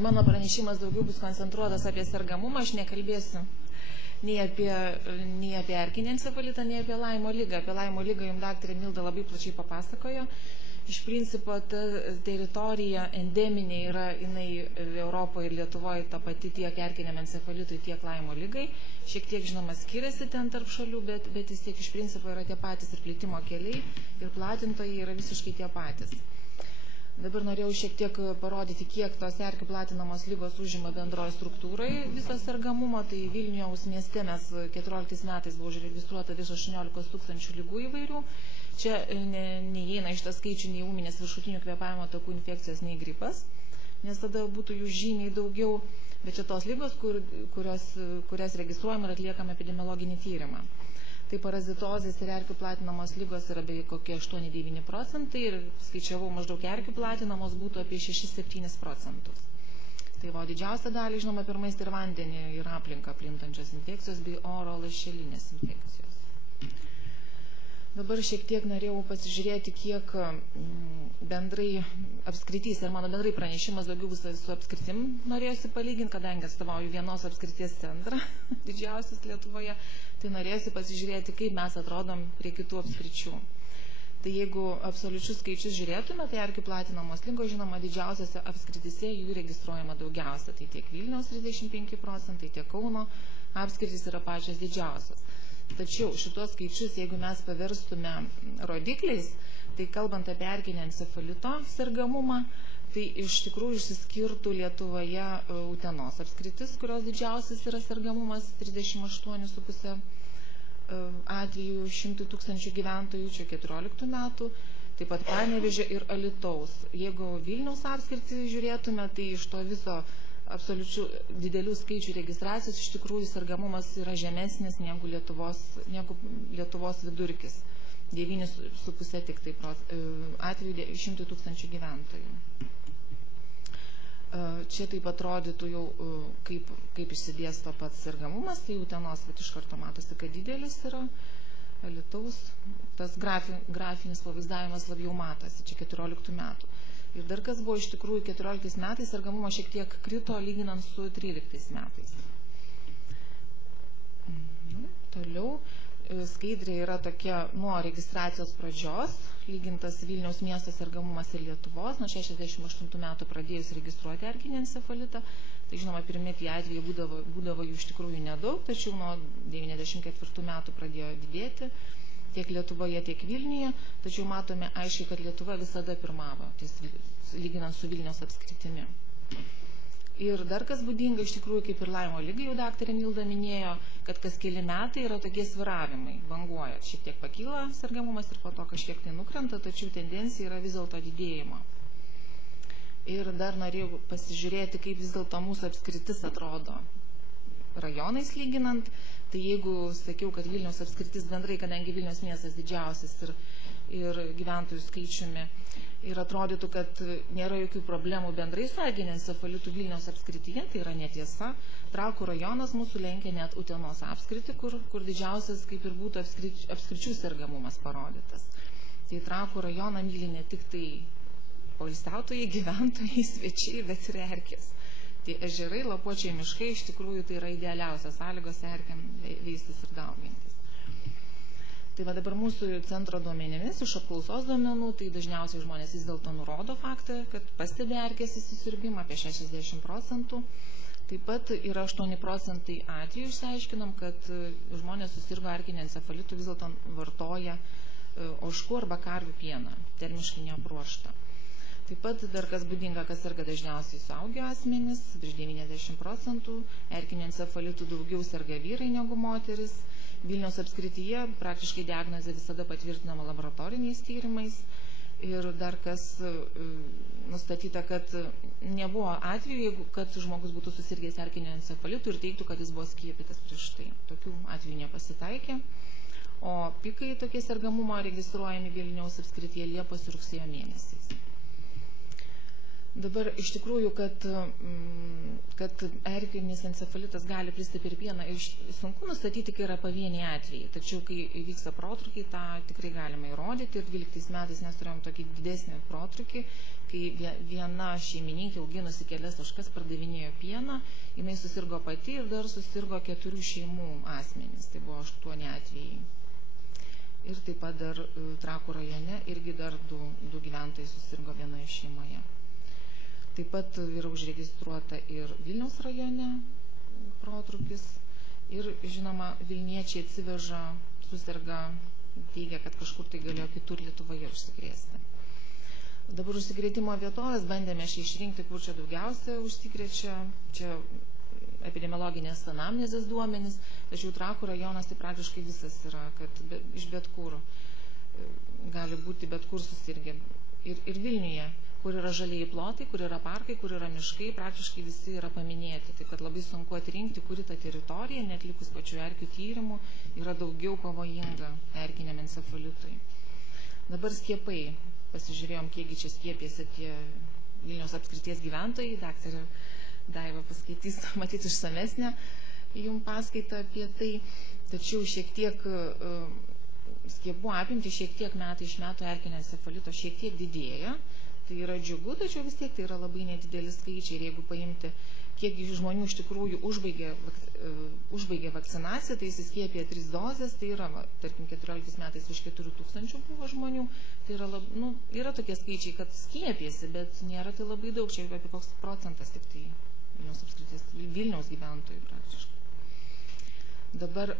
Mano pranešimas daugiau bus koncentruotas apie sergamumą, aš nekalbėsiu nei apie erkinį encefalitą, nei apie Laimo lygą. Apie Laimo lygą jums daktarė Milda labai plačiai papasakojo. Iš principo, ta teritorija endeminė yra jinai Europoje ir Lietuvoje ta pati tiek erkiniam encefalitui, tiek Laimo lygai. Šiek tiek, žinoma, skiriasi ten tarp šalių, bet vis tiek iš principo yra tie patys ir plitimo keliai, ir platintojai yra visiškai tie patys. Dabar norėjau šiek tiek parodyti, kiek tos erkių platinamos lygos užima bendroje struktūrai viso sergamumo. Tai Vilniaus mieste mes 14 metais buvo užregistruota virš 18 tūkstančių lygų įvairių. Čia neįeina iš tą skaičių nei ūminės viršutinių kvėpavimo takų infekcijos, nei gripas, nes tada būtų jų žymiai daugiau. Bet čia tos lygos, kurias registruojam ir atliekam epidemiologinį tyrimą. Tai parazitozės ir erkių platinamos lygos yra beveik kokie 8-9 procentai ir skaičiavau maždaug erkių platinamos būtų apie 6-7 procentus. Tai didžiausia dalį, žinoma, per maistą ir vandenį ir aplinką plintančios infekcijos bei oro lašelinės infekcijos. Dabar šiek tiek norėjau pasižiūrėti, kiek bendrai apskritys ir mano bendrai pranešimas daugiau bus su apskritim norėjusi palyginti, kadangi atstovauju vienos apskrities centrą, didžiausias Lietuvoje, tai norėjusi pasižiūrėti, kaip mes atrodom prie kitų apskričių. Tai jeigu absoliučius skaičius žiūrėtume, tai erkių platinamos lygos, žinoma, didžiausiose apskritise jų registruojama daugiausia. Tai tiek Vilniaus 35 procentai, tiek Kauno apskritys yra pačios didžiausios. Tačiau šitos skaičius, jeigu mes paverstume rodikliais, tai kalbant apie erkinį encefalito sergamumą, tai iš tikrųjų išsiskirtų Lietuvoje Utenos apskritis, kurios didžiausias yra sergamumas 38,5 atvejų 100 tūkstančių gyventojų, čia 14 metų, taip pat Panevėžio ir Alytaus. Jeigu Vilniaus apskritį žiūrėtume, tai iš to viso absoliučių didelių skaičių registracijos iš tikrųjų sergamumas yra žemesnis negu Lietuvos vidurkis. 9,5 tik tai atvejų 100 tūkstančių gyventojų. Čia taip atrodytų jau, kaip išsidėsto pats sergamumas, tai Utenos iš karto matosi, kad didelis yra, Alytaus, tas grafinis pavaizdavimas labiau matosi, čia 14 metų. Ir dar kas buvo iš tikrųjų 14 metais, sergamumas šiek tiek krito lyginant su 13 metais. Toliau skaidrė yra tokia nuo registracijos pradžios, lygintas Vilniaus miesto sergamumas ir Lietuvos, nuo 68 metų pradėjus registruoti erkinį encefalitą. Tai žinoma, pirmie tie atvejai būdavo jų iš tikrųjų nedaug, tačiau nuo 94 metų pradėjo didėti tiek Lietuvoje, tiek Vilniuje, tačiau matome aiškiai, kad Lietuva visada pirmavo, lyginant su Vilniaus apskritimi. Ir dar kas būdinga, iš tikrųjų, kaip ir Laimo lygai, jau daktarė Milda minėjo, kad kas keli metai yra tokie svyravimai, banguoja, šiek tiek pakyla sergamumas ir po to kažkiek tai nukrenta, tačiau tendencija yra vis dėlto didėjimo. Ir dar norėjau pasižiūrėti, kaip vis dėlto mūsų apskritis atrodo rajonais lyginant. Tai jeigu sakiau, kad Vilniaus apskritis bendrai, kadangi Vilniaus miestas didžiausias ir gyventojų skaičiumi, ir atrodytų, kad nėra jokių problemų bendrai su erkiniu encefalitu Vilniaus apskrityje, tai yra netiesa. Trakų rajonas mūsų lenkia net Utenos apskritį, kur didžiausias kaip ir būtų apskričių sergamumas parodytas. Tai Trakų rajoną myli ne tik tai poilsiautojai, gyventojai, svečiai, bet ir erkės. Tai ežerai, lapuočiai, miškai iš tikrųjų tai yra idealiausios sąlygos erkėm veistis ir daugintis. Tai va dabar mūsų centro duomenimis, iš apklausos duomenų, tai dažniausiai žmonės vis dėlto nurodo faktą, kad pastebi erkės įsisiurbimą apie 60 procentų. Taip pat yra 8 procentai atvejų išsiaiškinom, kad žmonės susirgo erkiniu encefalitu vis dėlto vartoja ožkų arba karvių pieną, termiškai neapruoštą. Taip pat dar kas būdinga, kas serga dažniausiai suaugę asmenys, virš 90 procentų, erkiniu encefalitu daugiau serga vyrai negu moteris. Vilniaus apskrityje praktiškai diagnozė visada patvirtinama laboratoriniais tyrimais. Ir dar kas nustatyta, kad nebuvo atveju, kad žmogus būtų susirgęs erkiniu encefalitu ir teiktų, kad jis buvo skiepytas prieš tai. Tokių atvejų nepasitaikė. O pikai tokie sergamumo registruojami Vilniaus apskrityje Liepos ir rugsėjo mėnesiais. Dabar iš tikrųjų, kad erkinis encefalitas gali plisti per pieną, sunku nustatyti, kai yra pavieniai atvejai. Tačiau, kai vyksta protrukiai, tą tikrai galima įrodyti. Ir 12 metais mes turėjom tokį didesnį protrukį, kai viena šeimininkė auginusi kelias ožkas pardavinėjo pieną, jinai susirgo pati ir dar susirgo 4 šeimų asmenys. Tai buvo 8 atvejai. Ir taip pat dar Trakų rajone irgi dar 2 gyventojai susirgo vienoje šeimoje. Taip pat yra užregistruota ir Vilniaus rajone protrukis ir, žinoma, Vilniečiai atsiveža, susirga, teigia, kad kažkur tai galėjo kitur Lietuvoje užsikrėsti. Dabar užsikrėtimo vietovės bandėme išrinkti, kur čia daugiausia užsikrečia, čia epidemiologinės anamnezės duomenys, tačiau Trakų rajonas tai praktiškai visas yra, kad iš bet kur gali būti bet kur susirgę. Ir Vilniuje, kur yra žalieji plotai, kur yra parkai, kur yra miškai, praktiškai visi yra paminėti. Taip kad labai sunku atrinkti, kuri ta teritorija, netlikus pačių erkių tyrimų, yra daugiau pavojinga erkiniam encefalitui. Dabar skiepai. Pasižiūrėjom, kiekgi čia skiepėsi tie Vilniaus apskrities gyventojai. Daktarė Daiva paskaitys, matyti išsamesnę jums paskaitą apie tai. Tačiau šiek tiek skiepų apimti, šiek tiek metai iš metų erkinio encefalito šiek tiek didėja. Tai yra džiugu, tačiau vis tiek tai yra labai nedideli skaičiai. Ir jeigu paimti, kiek žmonių iš tikrųjų užbaigė vakcinaciją, tai įsiskiepė 3 dozes, tai yra, tarkim, 14 metais virš 4 000 buvo žmonių. Tai yra, yra tokie skaičiai, kad skiepėsi, bet nėra tai labai daug, čia apie koks procentas tik tai Vilniaus apskrities, Vilniaus gyventojų praktiškai. Dabar,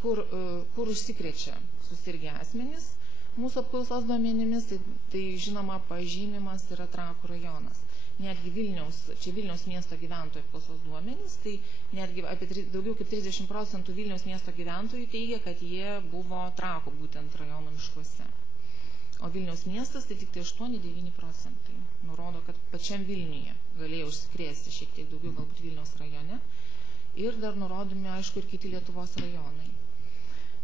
kur užsikrečia susirgę asmenys? Mūsų apklausos duomenimis, tai žinoma pažymimas yra Trakų rajonas. Netgi Vilniaus miesto gyventojų apklausos duomenys, tai netgi apie daugiau kaip 30% Vilniaus miesto gyventojų teigia, kad jie buvo Trakų būtent rajono miškuose. O Vilniaus miestas tai tik tai 8–9%. Nurodo, kad pačiam Vilniuje galėjo užsikrėsti šiek tiek daugiau galbūt Vilniaus rajone. Ir dar nurodomi, aišku, ir kiti Lietuvos rajonai.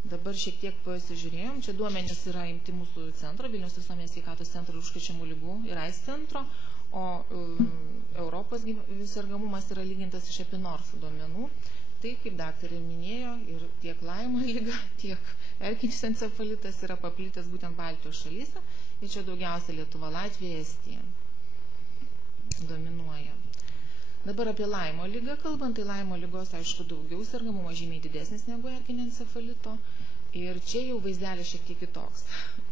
Dabar šiek tiek pasižiūrėjom, čia duomenys yra imti mūsų centro, Vilniaus visuomenės sveikatos centro užkrečiamų ligų ir AIDS centro, o Europos sergamumas yra lygintas iš Epinorf duomenų. Tai, kaip daktarė minėjo, ir tiek Laimo liga, tiek erkinis encefalitas yra paplitęs būtent Baltijos šalyse, ir čia daugiausia Lietuva, Latvija, Estija dominuoja. Dabar apie Laimo ligą kalbant, tai Laimo ligos, aišku, daugiau sergamumo žymiai didesnis negu erkinio encefalito. Ir čia jau vaizdelis šiek tiek kitoks.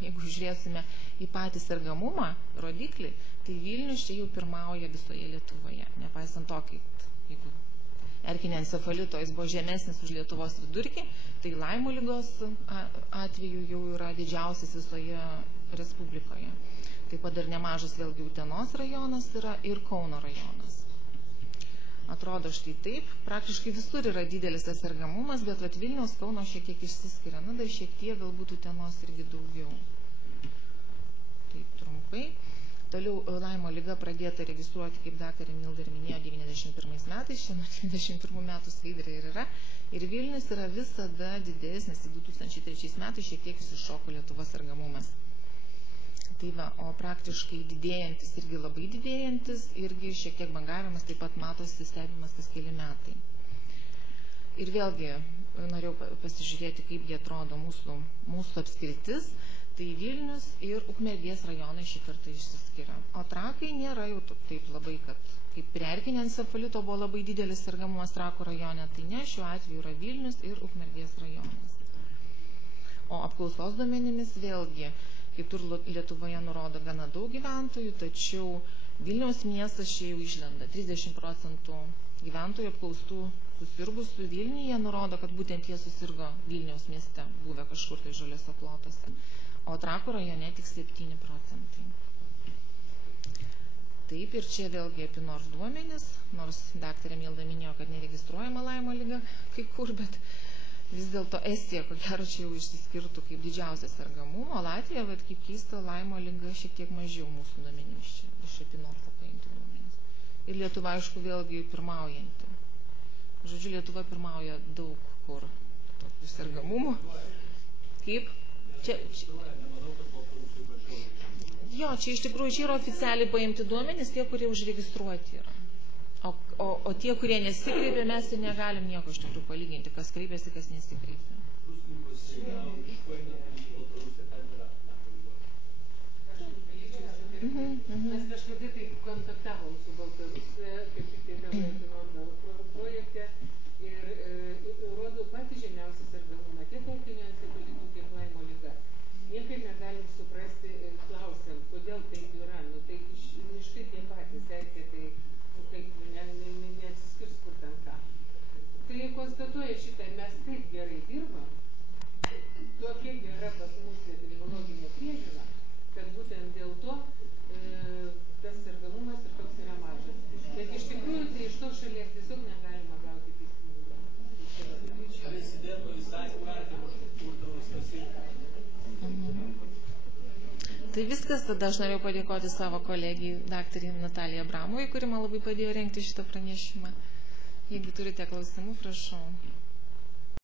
Jeigu žiūrėsime į patį sergamumą, rodiklį, tai Vilnius čia jau pirmauja visoje Lietuvoje. Nepaisant to, kaip jeigu erkinio encefalito jis buvo žemesnis už Lietuvos vidurkį, tai Laimo ligos atveju jau yra didžiausias visoje Respublikoje. Taip pat dar nemažas vėlgi Utenos rajonas yra ir Kauno rajonas. Atrodo štai taip, praktiškai visur yra didelis tas sergamumas, bet Vilniaus, Kauno šiek tiek išsiskiria, dar šiek tiek galbūt Utenos irgi daugiau. Taip trumpai. Toliau Laimo liga pradėta registruoti, kaip daktarė Milda ir minėjo, 91 metais, čia nuo 91 metų skaidrė ir yra. Ir Vilnius yra visada didesnis, 2003 metais šiek tiek iššoko Lietuvos sergamumas. Tai va, o praktiškai didėjantis, irgi labai didėjantis, irgi šiek tiek bangavimas, taip pat matosi stebimas kas keli metai. Ir vėlgi norėjau pasižiūrėti, kaip jie atrodo mūsų apskritis. Tai Vilnius ir Ukmergės rajonai šį kartą išsiskiria. O Trakai nėra jau taip labai, kad kaip prie erkinio encefalito buvo labai didelis sergamumas Trakų rajone, tai ne, šiuo atveju yra Vilnius ir Ukmergės rajonas. O apklausos duomenimis vėlgi, kitur Lietuvoje nurodo gana daug gyventojų, tačiau Vilniaus miestas čia jau išlenda. 30% gyventojų apklaustų susirgusių Vilniuje nurodo, kad būtent jie susirgo Vilniaus mieste, buvę kažkur tai žaliuose plotuose. O Trakų rajone tik 7%. Taip, ir čia vėlgi Epinorf duomenys, nors daktarė Milda minėjo, kad neregistruojama Laimo liga kai kur, bet vis dėlto Estija, ko gero, čia jau išsiskirtų kaip didžiausias sergamumo, o Latvija, kaip keista, Laimo liga šiek tiek mažiau mūsų duomenimis čia, iš Epinorfo paimti duomenys. Ir Lietuva, aišku, vėlgi pirmaujanti. Žodžiu, Lietuva pirmauja daug kur tokių sergamumų. Kaip? Jo, čia iš tikrųjų čia yra oficialiai paimti duomenys, tie, kurie užregistruoti yra. O tie, kurie nesikreipia, mes ir negalim nieko iš tikrųjų palyginti, kas kreipiasi, kas nesikreipia. Mes kažkada tai kontaktavom su Baltarusija, kaip tik tai tavo projekte, ir rodo patį žemiausią sergamumą tiek erkinio encefalito, tiek Laimo liga. Niekaip negalim suprasti ir klausiam, kodėl taip yra. Nu, tai miškai tie patys, erkė, tai kaip neatsiskirs kur ten ką. Tai konstatuoja šitą, mes taip gerai dirbam, tokia gera pas mus epidemiologinė priežiūra, kad būtent dėl to tas sergamumas ir toks yra mažas. Bet iš tikrųjų tai iš tos šalies tiesiog negalima gauti teisingumą. Presidento įstatymą uždraustas. Tai viskas, tada aš norėjau padėkoti savo kolegijai daktarį Natalijai Abramui, kuri man labai padėjo rengti šitą pranešimą. Jeigu turite klausimų, prašau.